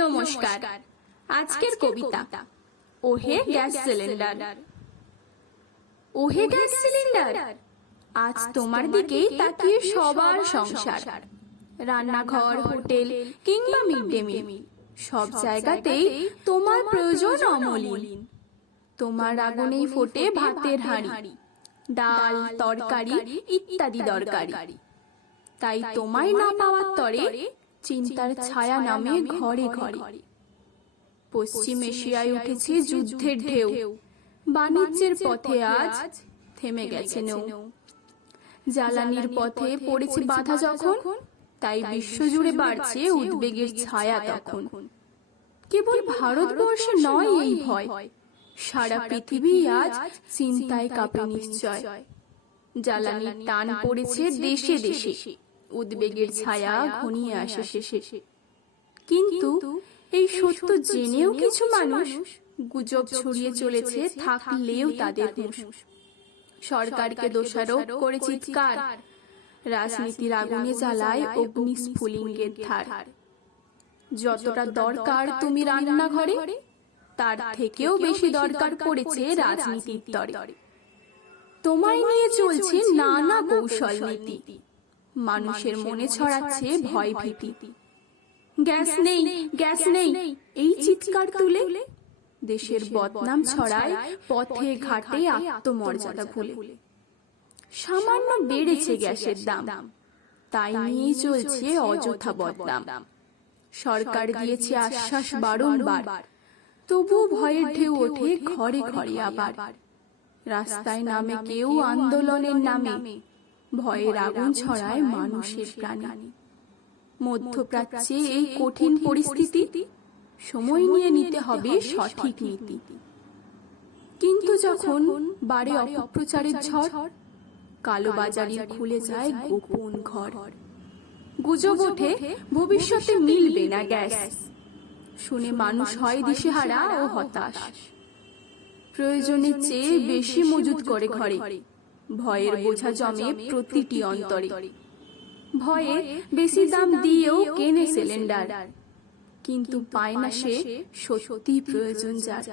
নমস্কার। আজকের কবিতা ওহে গ্যাস সিলিন্ডার। ওহে গ্যাস সিলিন্ডার, আজ তোমার দিকেই তাকিয়ে সবার সংসার। রান্নাঘর, হোটেল কিংবা মিড ডে মিল, সব জায়গাতেই তোমার প্রয়োজন অমলিন। তোমার আগুনেই ফোটে ভাতের হাঁড়ি, ডাল, তরকারি ইত্যাদি দরকারি। তাই তোমায় না পাওয়ার তরে চিন্তার ছায়া নামে ঘরে ঘরে। পশ্চিম এশিয়ায় উঠেছে যুদ্ধের ঢেউ, বাণিজ্যের পথে আজ থেমে গেছে নৌ। জ্বালানির পথে পড়েছে বাধা যখন, তাই বিশ্বজুড়ে বাড়ছে উদ্বেগের ছায়া তখন। কেবল ভারতবর্ষে নয় এই ভয়, সারা পৃথিবী আজ চিন্তায় কাঁপে নিশ্চয়। জ্বালানির টান পড়েছে দেশে দেশে, উদ্বেগের ছায়া ঘনিয়ে আসে শেষে। কিন্তু এই সত্য জেনেও কিছু মানুষ গুজব ছড়িয়ে চলেছে, থাকলেও তাদের হুঁশ। সরকারকে দোষারোপ করে চিৎকার, রাজনীতির আগুনে জ্বালায় অগ্নিস্ফুলিঙ্গের ধার। যতটা দরকার তুমি রান্নাঘরে, তার থেকেও বেশি দরকার পড়েছে রাজনীতির তরে। তোমায় নিয়ে চলছে নানা কৌশল নীতি, মানুষের মনে ছড়াচ্ছে ভয় ভীতি। গ্যাস নেই, গ্যাস নেই এই চিৎকার তুলে দেশের বদনাম ছড়ায় পথে ঘাটে আত্মমর্যাদা ভুলে। সামান্য বেড়েছে গ্যাসের দাম, তাই নিয়েই চলছে অযথা বদনাম। সরকার দিয়েছে আশ্বাস বারংবার, তবু ভয়ের ঢেউ ওঠে ঘরে ঘরে আবার। রাস্তায় নামে কেউ আন্দোলনের নামে, ভয়ের আগুন ছড়ায় মানুষের প্রাণে। মধ্যপ্রাচ্যে এই কঠিন পরিস্থিতি, সময় নিয়ে নিতে হবে সঠিক নীতি। কিন্তু যখন বাড়ে অপপ্রচারের ঝড়, কালোবাজারি খুলে যায় গোপন ঘর। গুজব ওঠে ভবিষ্যতে মিলবে না গ্যাস, শুনে মানুষ হয় দিশেহারা ও হতাশ। প্রয়োজনের চেয়ে বেশি মজুত করে ঘরে, ভয়ের বোঝা জমে প্রতিটি অন্তরে। ভয়ে বেশি দাম দিয়েও কেনে সিলিন্ডার, কিন্তু পায় না সে সত্যি প্রয়োজন যার।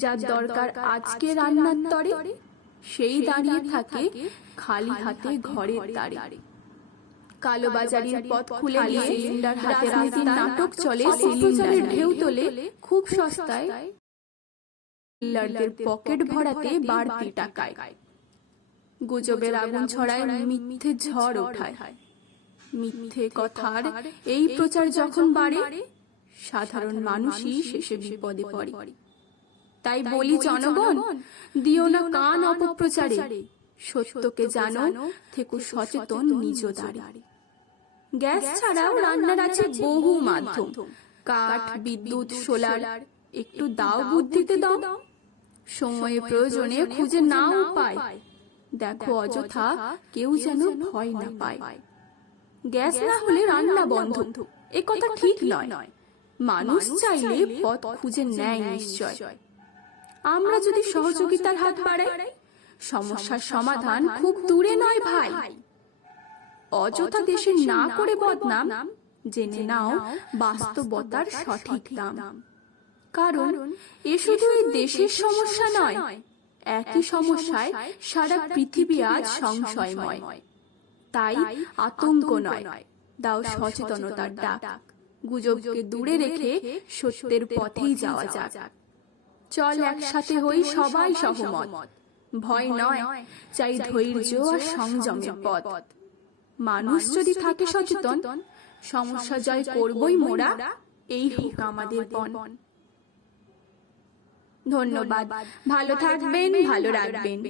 যার দরকার আজকে রান্নার তরে, সেই দাঁড়িয়ে থাকে খালি হাতে ঘরের দ্বারে। কালোবাজারির পথ খুলে দিয়ে সিলিন্ডার হাতে রাজনীতির নাটক চলে, সিলিন্ডারের ঢেউ তোলে খুব সস্তায় ডিলারদের পকেট ভরাতে বাড়তি টাকায়। গুজবের আগুন ছড়ায়, মিথ্যে ঝড় ওঠায়। মিথ্যে কথার এই প্রচার যখন বাড়ে, সাধারণ মানুষই শেষে বিপদে পড়ে। তাই বলি জনগণ, দিও না কান অপপ্রচারে, সত্যকে জানো, থেকো সচেতন নিজ দ্বারে। গ্যাস ছাড়াও রান্নার আছে বহু মাধ্যম, কাঠ, বিদ্যুৎ, সোলার। একটু দাও বুদ্ধিতে দাও, সময়ে প্রয়োজনে খুঁজে নাও পায়। দেখো অযথা কেউ যেন ভয় না পায়। গ্যাস না হলে রান্না বন্ধ, এ কথা ঠিক নয়। মানুষ চাইলে পথ খুঁজে নেয় নিশ্চয়। আমরা যদি সহযোগিতার হাত বাড়াই, সমস্যার সমাধান খুব দূরে নয় ভাই। অযথা দেশে না করে বদনাম, জেনে নাও বাস্তবতার সঠিক দাম। কারণ এ শুধু এই দেশের সমস্যা নয়, একই সমস্যায় সারা পৃথিবী আজ সংশয়ময়। তাই আতঙ্ক নয়, দাও সচেতনতার ডাক। গুজবকে দূরে রেখে সত্যের পথেই যাওয়া যাক। চল একসাথে হই সবাই সহমত, ভয় নয় চাই ধৈর্য আর সংযমের পথ। মানুষ যদি থাকে সচেতন, সমস্যা জয় করবই মোরা, এই হোক আমাদের পণ। ধন্যবাদ। ভালো থাকবেন, ভালো রাখবেন।